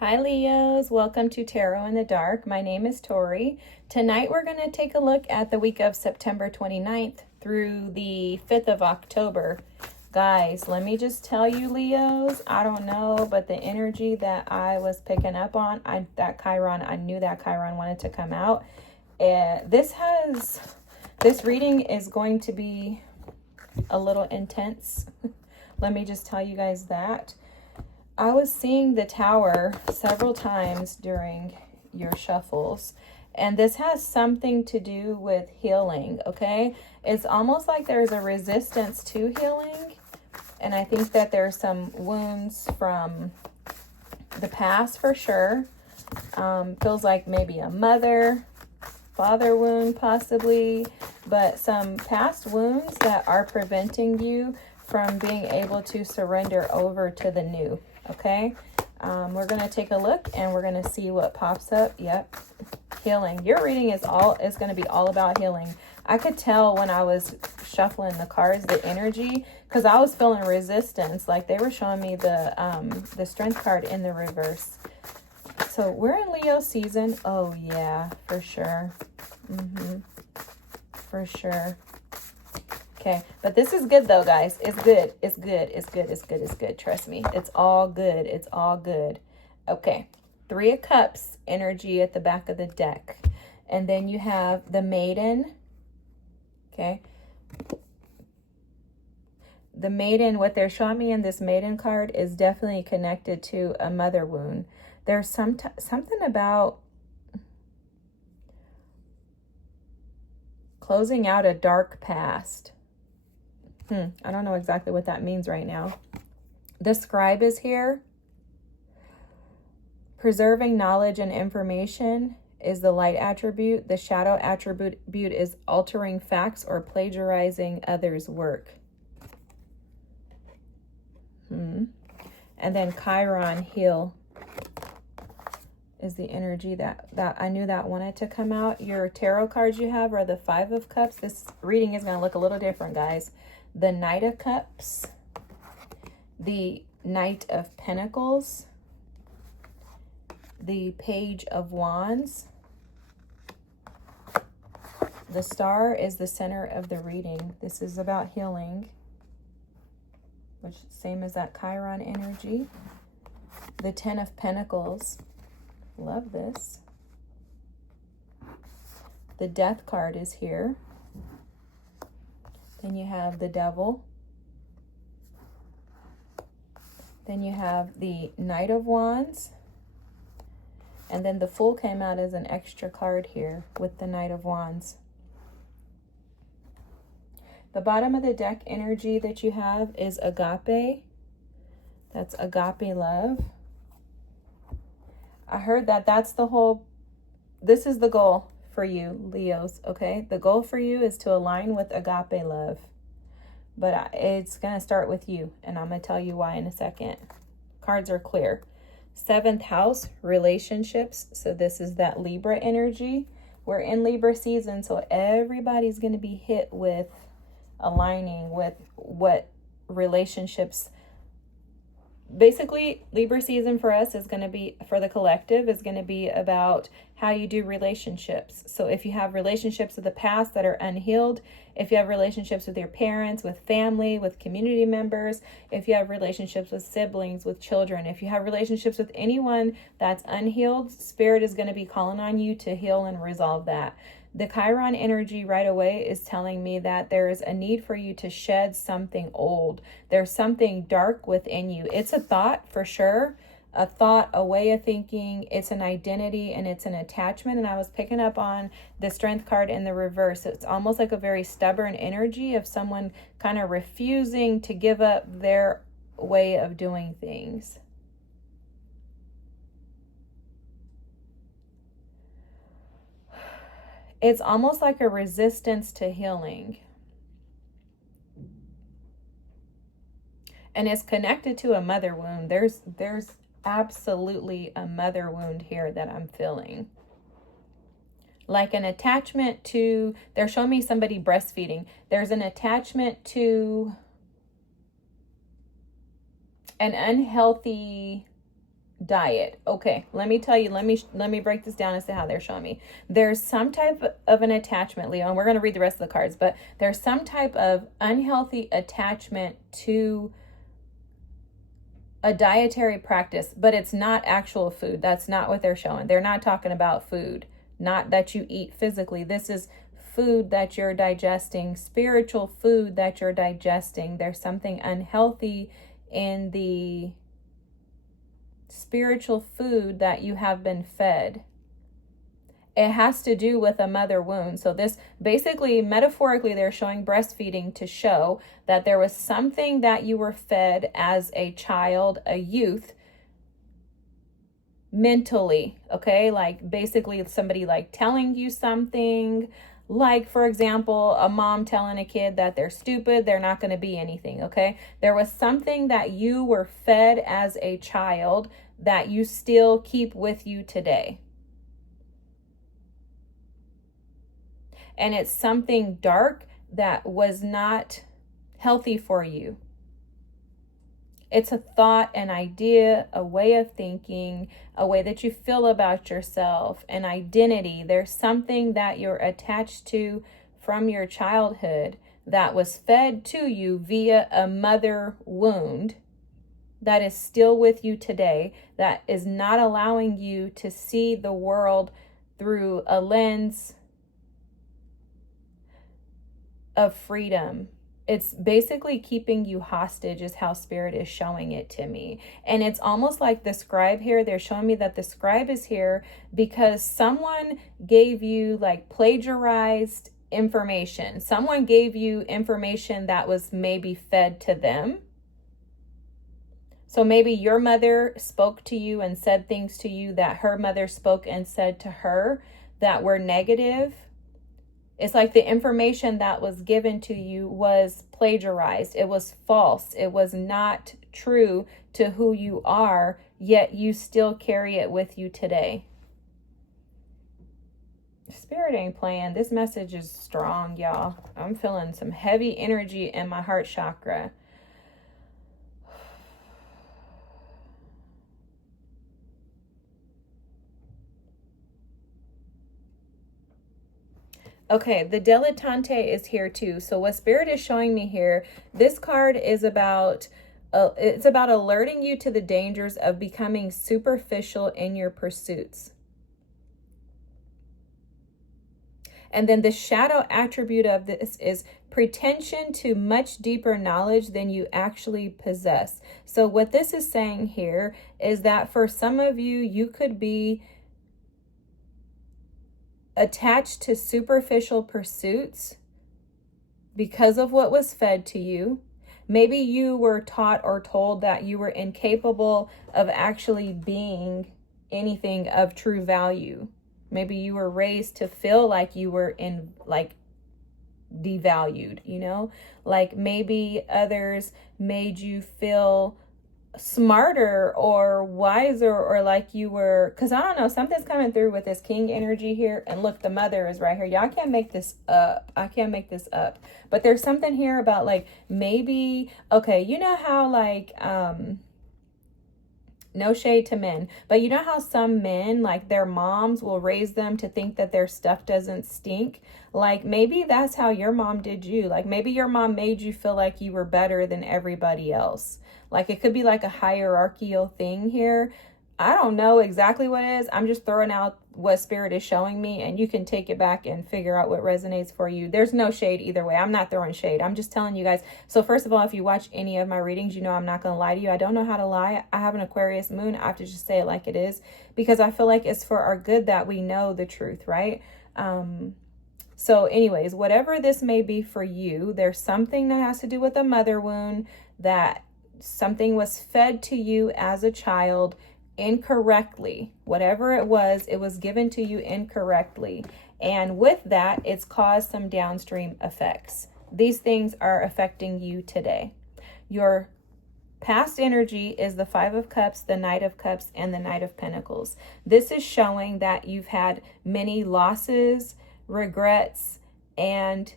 Hi Leos, welcome to Tarot in the Dark. My name is Tori. Tonight we're going to take a look at the week of September 29th through the 5th of October. Guys, let me just tell you Leos, I don't know, but the energy that I was picking up on, I knew that Chiron wanted to come out. This reading is going to be a little intense. Let me just tell you guys that. I was seeing the Tower several times during your shuffles, and this has something to do with healing, okay? It's almost like there's a resistance to healing, and I think that there's some wounds from the past for sure. Feels like maybe a father wound possibly, but some past wounds that are preventing you from being able to surrender over to the new. Okay, we're going to take a look and we're going to see what pops up. Yep, healing. Your reading is going to be all about healing. I could tell when I was shuffling the cards, the energy, because I was feeling resistance. Like they were showing me the strength card in the reverse. So we're in Leo season. Oh yeah, for sure. For sure. Okay, but this is good though, guys. It's good. It's good. It's good. It's good. It's good. Trust me. It's all good. It's all good. Okay, 3 of Cups energy at the back of the deck. And then you have the Maiden. Okay. The Maiden, what they're showing me in this Maiden card is definitely connected to a mother wound. There's something about closing out a dark past. I don't know exactly what that means right now. The Scribe is here. Preserving knowledge and information is the light attribute. The shadow attribute is altering facts or plagiarizing others' work. And then Chiron, heal, is the energy that I knew that wanted to come out. Your tarot cards you have are the 5 of Cups. This reading is going to look a little different, guys. The Knight of Cups, the Knight of Pentacles, the Page of Wands. The Star is the center of the reading. This is about healing, which same as that Chiron energy. The 10 of Pentacles. Love this. The Death card is here. Then you have the Devil. Then you have the Knight of Wands. And then the Fool came out as an extra card here with the Knight of Wands. The bottom of the deck energy that you have is Agape. That's agape love. I heard that this is the goal for you, Leos, okay? The goal for you is to align with agape love. But it's going to start with you, and I'm going to tell you why in a second. Cards are clear. 7th house, relationships. So this is that Libra energy. We're in Libra season, so everybody's going to be hit with aligning with what relationships. Basically, Libra season for us is going to be, for the collective, is going to be about how you do relationships. So if you have relationships of the past that are unhealed, if you have relationships with your parents, with family, with community members, if you have relationships with siblings, with children, if you have relationships with anyone that's unhealed, Spirit is going to be calling on you to heal and resolve that. The Chiron energy right away is telling me that there is a need for you to shed something old. There's something dark within you. It's a thought for sure, a thought, a way of thinking. It's an identity and it's an attachment. And I was picking up on the Strength card in the reverse. It's almost like a very stubborn energy of someone kind of refusing to give up their way of doing things. It's almost like a resistance to healing. And it's connected to a mother wound. There's absolutely a mother wound here that I'm feeling. Like an attachment to, they're showing me somebody breastfeeding. There's an attachment to an unhealthy diet. Okay, let me tell you, let me break this down as to how they're showing me. There's some type of an attachment, Leo, and we're going to read the rest of the cards, but there's some type of unhealthy attachment to a dietary practice, but it's not actual food. That's not what they're showing. They're not talking about food, not that you eat physically. This is food that you're digesting, spiritual food that you're digesting. There's something unhealthy in the spiritual food that you have been fed. It has to do with a mother wound. So this basically, metaphorically, they're showing breastfeeding to show that there was something that you were fed as a child, a youth, mentally, okay? Like basically somebody like telling you something, like for example, a mom telling a kid that they're stupid, they're not going to be anything, okay? There was something that you were fed as a child that you still keep with you today. And it's something dark that was not healthy for you. It's a thought, an idea, a way of thinking, a way that you feel about yourself, an identity. There's something that you're attached to from your childhood that was fed to you via a mother wound that is still with you today, that is not allowing you to see the world through a lens of freedom. It's basically keeping you hostage is how Spirit is showing it to me. And it's almost like the scribe here. They're showing me that the scribe is here because someone gave you like plagiarized information. Someone gave you information that was maybe fed to them. So maybe your mother spoke to you and said things to you that her mother spoke and said to her that were negative. It's like the information that was given to you was plagiarized. It was false. It was not true to who you are, yet you still carry it with you today. Spirit ain't playing. This message is strong, y'all. I'm feeling some heavy energy in my heart chakra. Okay, the dilettante is here too. So what Spirit is showing me here, this card is about, it's about alerting you to the dangers of becoming superficial in your pursuits. And then the shadow attribute of this is pretension to much deeper knowledge than you actually possess. So what this is saying here is that for some of you, you could be attached to superficial pursuits because of what was fed to you. Maybe you were taught or told that you were incapable of actually being anything of true value. Maybe you were raised to feel like you were devalued, you know? Like maybe others made you feel smarter or wiser, or like you were, because I don't know, something's coming through with this king energy here. And look, the mother is right here. Y'all can't make this up. I can't make this up. But there's something here about like maybe, okay, you know how like no shade to men, but you know how some men, like their moms will raise them to think that their stuff doesn't stink? Like maybe that's how your mom did you. Like maybe your mom made you feel like you were better than everybody else. Like it could be like a hierarchical thing here. I don't know exactly what it is. I'm just throwing out what Spirit is showing me, and you can take it back and figure out what resonates for you. There's no shade either way. I'm not throwing shade. I'm just telling you guys. So first of all, if you watch any of my readings, you know I'm not going to lie to you. I don't know how to lie. I have an Aquarius moon. I have to just say it like it is, because I feel like it's for our good that we know the truth, right? So anyways, whatever this may be for you, there's something that has to do with a mother wound, that something was fed to you as a child incorrectly. Whatever it was given to you incorrectly. And with that, it's caused some downstream effects. These things are affecting you today. Your past energy is the Five of Cups, the Knight of Cups, and the Knight of Pentacles. This is showing that you've had many losses, regrets, and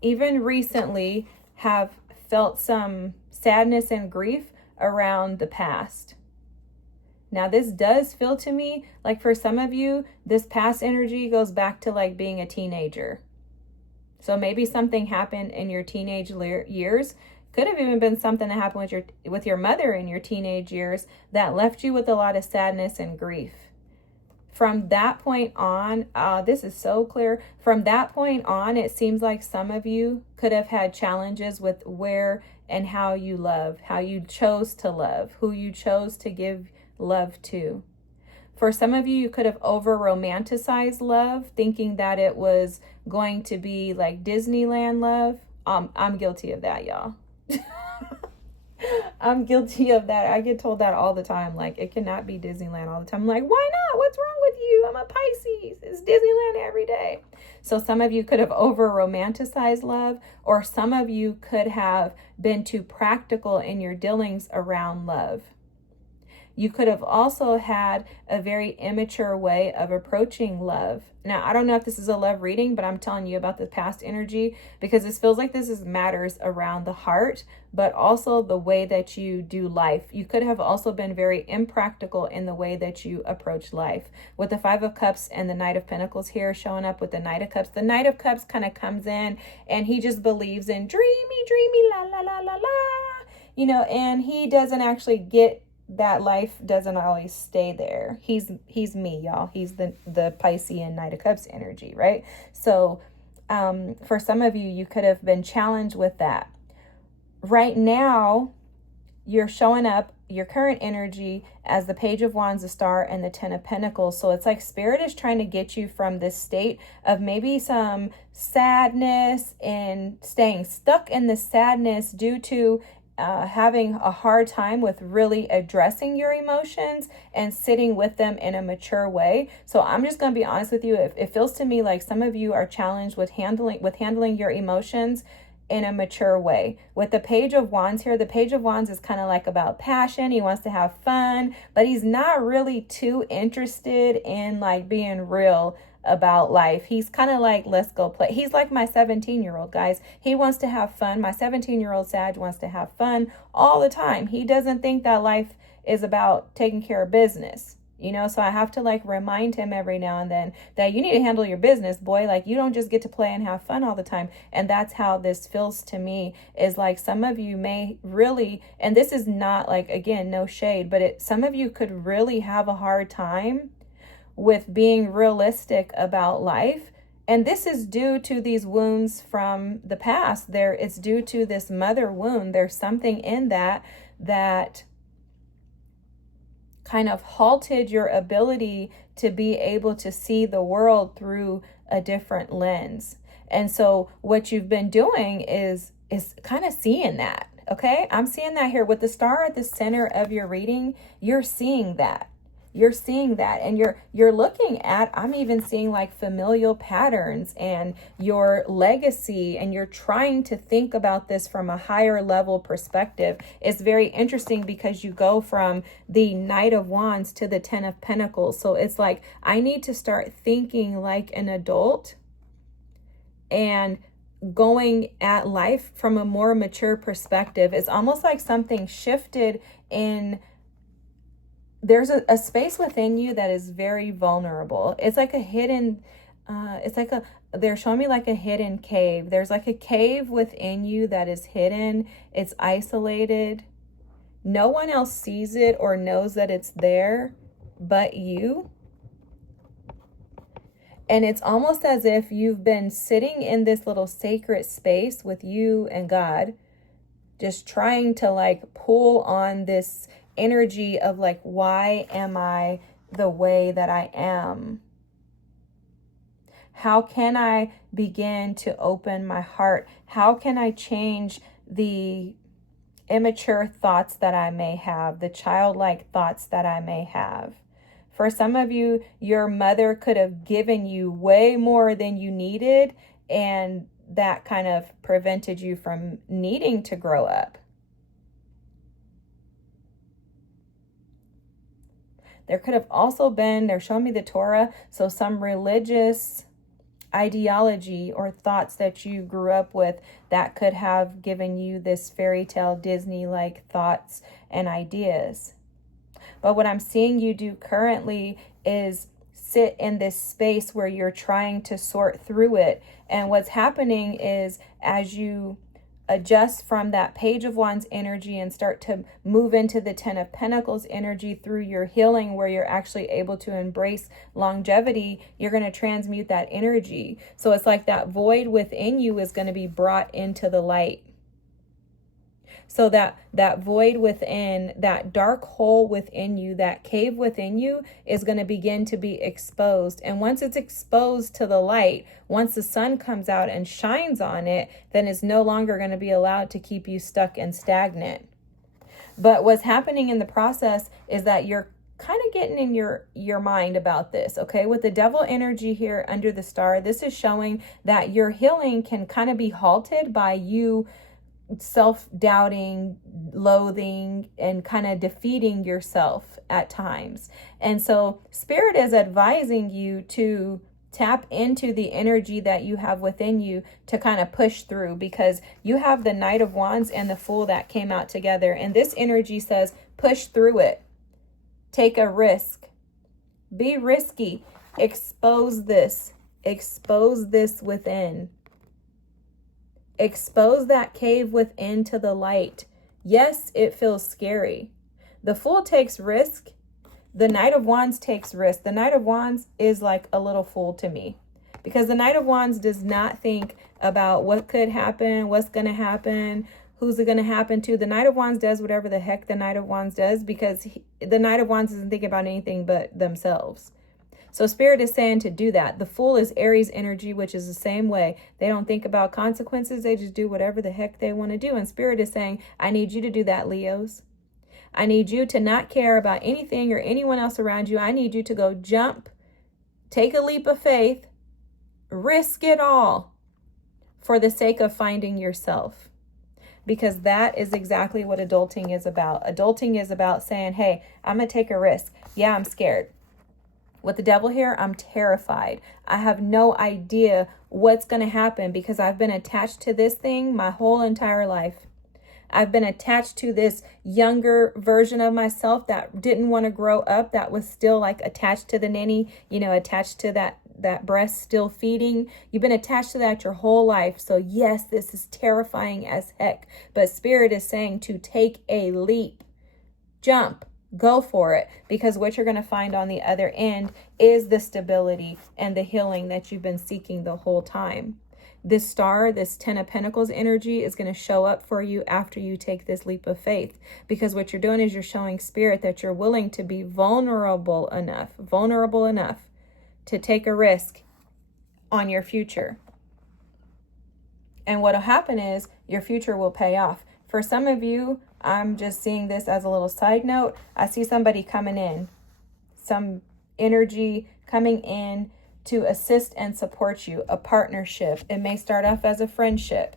even recently have felt some sadness and grief around the past. Now, this does feel to me like for some of you, this past energy goes back to like being a teenager. So maybe something happened in your teenage years. Could have even been something that happened with your mother in your teenage years that left you with a lot of sadness and grief. From that point on, this is so clear. From that point on, it seems like some of you could have had challenges with where and how you love, how you chose to love, who you chose to give love to. For some of you, you could have over romanticized love, thinking that it was going to be like Disneyland love. I'm guilty of that, y'all. I'm guilty of that. I get told that all the time. Like, it cannot be Disneyland all the time. I'm like, why not? What's wrong with you? I'm a Pisces. It's Disneyland every day. So some of you could have over romanticized love, or some of you could have been too practical in your dealings around love. You could have also had a very immature way of approaching love. Now, I don't know if this is a love reading, but I'm telling you about the past energy because this feels like this matters around the heart, but also the way that you do life. You could have also been very impractical in the way that you approach life. With the Five of Cups and the Knight of Pentacles here showing up with the Knight of Cups, the Knight of Cups kind of comes in and he just believes in dreamy, la, la, la, la, la, and he doesn't actually get that life doesn't always stay there. He's me, y'all. He's the Piscean Knight of Cups energy, right? So for some of you, you could have been challenged with that. Right now, you're showing up, your current energy, as the Page of Wands, the Star, and the Ten of Pentacles. So it's like Spirit is trying to get you from this state of maybe some sadness and staying stuck in the sadness due to having a hard time with really addressing your emotions and sitting with them in a mature way. So I'm just going to be honest with you. It feels to me like some of you are challenged with handling your emotions in a mature way. With the Page of Wands here, the Page of Wands is kind of like about passion. He wants to have fun, but he's not really too interested in like being real about life. He's kind of like, let's go play. He's like my 17-year-old, guys. He wants to have fun. My 17-year-old Sag wants to have fun all the time. He doesn't think that life is about taking care of business. So I have to like remind him every now and then that you need to handle your business, boy. Like, you don't just get to play and have fun all the time. And that's how this feels to me, is like some of you may really, and this is not like, again, no shade, but some of you could really have a hard time with being realistic about life. And this is due to these wounds from the past. It's due to this mother wound. There's something in that kind of halted your ability to be able to see the world through a different lens. And so what you've been doing is kind of seeing that, okay? I'm seeing that here with the Star at the center of your reading. You're seeing that. You're seeing that, and you're looking at, I'm even seeing like familial patterns and your legacy, and you're trying to think about this from a higher level perspective. It's very interesting because you go from the Knight of Wands to the Ten of Pentacles. So it's like, I need to start thinking like an adult and going at life from a more mature perspective. It's almost like something shifted in. There's a space within you that is very vulnerable. It's like a hidden, they're showing me like a hidden cave. There's like a cave within you that is hidden. It's isolated. No one else sees it or knows that it's there but you. And it's almost as if you've been sitting in this little sacred space with you and God, just trying to like pull on this energy of like, why am I the way that I am? How can I begin to open my heart? How can I change the immature thoughts that I may have, the childlike thoughts that I may have? For some of you, your mother could have given you way more than you needed, and that kind of prevented you from needing to grow up. There could have also been, they're showing me the Torah, so some religious ideology or thoughts that you grew up with that could have given you this fairy tale Disney-like thoughts and ideas. But what I'm seeing you do currently is sit in this space where you're trying to sort through it. And what's happening is, as you adjust from that Page of Wands energy and start to move into the Ten of Pentacles energy through your healing, where you're actually able to embrace longevity, you're going to transmute that energy. So it's like that void within you is going to be brought into the light. So that void within, that dark hole within you, that cave within you is going to begin to be exposed. And once it's exposed to the light, once the sun comes out and shines on it, then it's no longer going to be allowed to keep you stuck and stagnant. But what's happening in the process is that you're kind of getting in your mind about this, okay? With the Devil energy here under the star, this is showing that your healing can kind of be halted by you self-doubting, loathing, and kind of defeating yourself at times. And so Spirit is advising you to tap into the energy that you have within you to kind of push through, because you have the Knight of Wands and the Fool that came out together. And this energy says, push through it. Take a risk. Be risky. Expose this. Expose this within. Expose that cave within to the light. Yes, it feels scary. The Fool takes risk. The Knight of Wands takes risk. The Knight of Wands is like a little fool to me, because the Knight of Wands does not think about what could happen, what's going to happen, who's it going to happen to. The Knight of Wands does whatever the heck the Knight of Wands does, because the Knight of Wands isn't thinking about anything but themselves. So Spirit is saying to do that. The Fool is Aries energy, which is the same way. They don't think about consequences. They just do whatever the heck they want to do. And Spirit is saying, I need you to do that, Leos. I need you to not care about anything or anyone else around you. I need you to go jump, take a leap of faith, risk it all for the sake of finding yourself. Because that is exactly what adulting is about. Adulting is about saying, hey, I'm going to take a risk. Yeah, I'm scared. With the Devil here, I'm terrified. I have no idea what's going to happen, because I've been attached to this thing my whole entire life. I've been attached to this younger version of myself that didn't want to grow up, that was still like attached to the nanny, attached to that breast still feeding. You've been attached to that your whole life. So yes, this is terrifying as heck. But Spirit is saying to take a leap, jump. Go for it, because what you're going to find on the other end is the stability and the healing that you've been seeking the whole time. This star, this Ten of Pentacles energy is going to show up for you after you take this leap of faith, because what you're doing is you're showing Spirit that you're willing to be vulnerable enough to take a risk on your future. And what will happen is your future will pay off. For some of you, I'm just seeing this as a little side note. I see somebody coming in, some energy coming in to assist and support you, a partnership. It may start off as a friendship.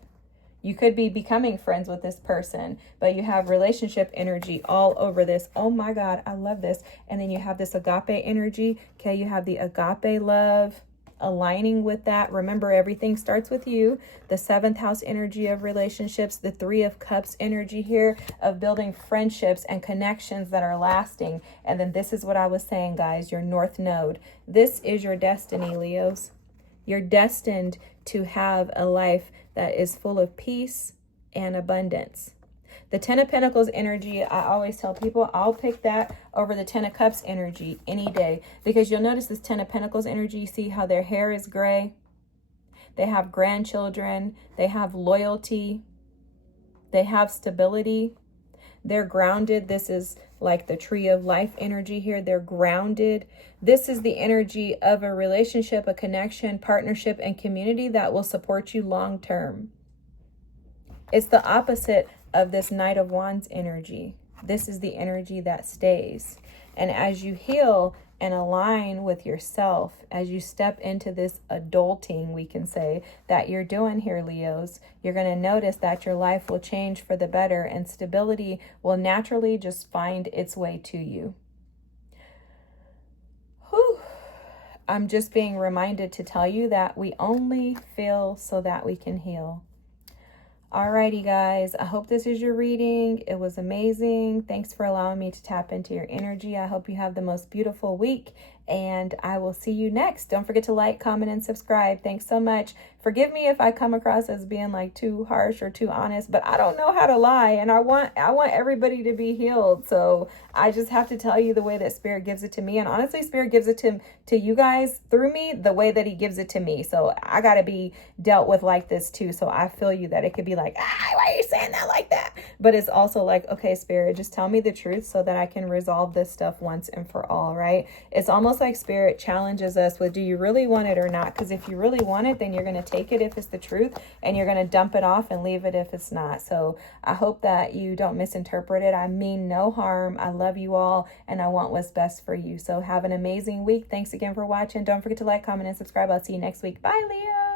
You could be becoming friends with this person, but you have relationship energy all over this. Oh my God, I love this. And then you have this agape energy. Okay, you have the agape love aligning with that. Remember, everything starts with you. The 7th house energy of relationships, the 3 of Cups energy here of building friendships and connections that are lasting. And then this is what I was saying, guys, your North Node. This is your destiny, Leos. You're destined to have a life that is full of peace and abundance. The 10 of Pentacles energy, I always tell people, I'll pick that over the 10 of Cups energy any day, because you'll notice this 10 of Pentacles energy, you see how their hair is gray. They have grandchildren. They have loyalty. They have stability. They're grounded. This is like the Tree of Life energy here. They're grounded. This is the energy of a relationship, a connection, partnership, and community that will support you long term. It's the opposite of this Knight of Wands energy. This is the energy that stays. And as you heal and align with yourself, as you step into this adulting, we can say, that you're doing here, Leos, you're going to notice that your life will change for the better, and stability will naturally just find its way to you. Whew. I'm just being reminded to tell you that we only feel so that we can heal. Alrighty, guys. I hope this is your reading. It was amazing. Thanks for allowing me to tap into your energy. I hope you have the most beautiful week, and I will see you next. Don't forget to like, comment, and subscribe. Thanks so much. Forgive me if I come across as being like too harsh or too honest, but I don't know how to lie, and I want everybody to be healed. So I just have to tell you the way that Spirit gives it to me, and honestly, Spirit gives it to you guys through me the way that He gives it to me. So I gotta be dealt with like this too. So I feel you that it could be like, why are you saying that like that? But it's also like, okay, Spirit, just tell me the truth so that I can resolve this stuff once and for all, right? It's almost like Spirit challenges us with, do you really want it or not? Because if you really want it, then you're going to take it if it's the truth, and you're going to dump it off and leave it if it's not. So I hope that you don't misinterpret it. I mean no harm. I love you all, and I want what's best for you. So have an amazing week. Thanks again for watching. Don't forget to like, comment, and subscribe. I'll see you next week. Bye, Leo.